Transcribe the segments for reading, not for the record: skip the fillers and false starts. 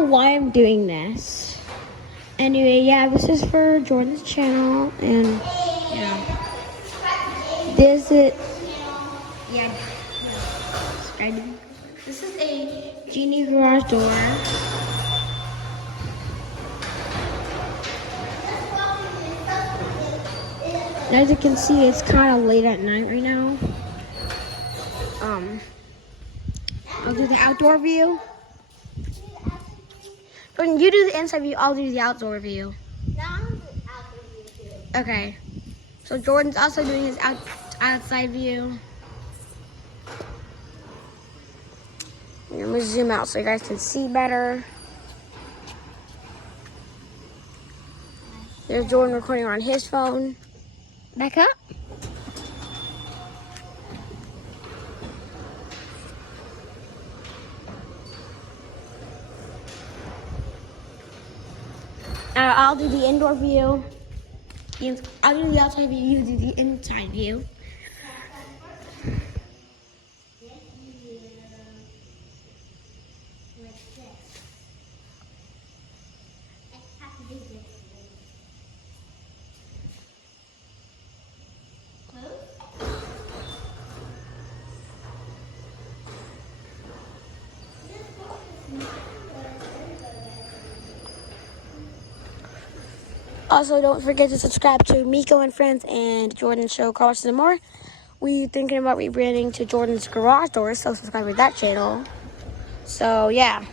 know why I'm doing this. Anyway, yeah, this is for Jordan's channel, and this is this is a Genie garage door. As you can see, it's kind of late at night right now. I'll do the outdoor view. Jordan, you do the inside view, I'll do the outdoor view. No, I'm going to do outdoor view too. Okay. So Jordan's also doing his outside view. Let me zoom out so you guys can see better. There's Jordan recording on his phone. Back up. I'll do the indoor view. I'll do the outside view, you do the inside view. Also, don't forget to subscribe to Miko and Friends and Jordan's show, Car Washes and More. We're thinking about rebranding to Jordan's Garage Doors, so subscribe to that channel. So, yeah.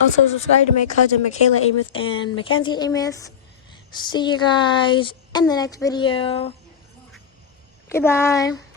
Also, subscribe to my cousin Michaela Amos and Mackenzie Amos. See you guys in the next video. Goodbye.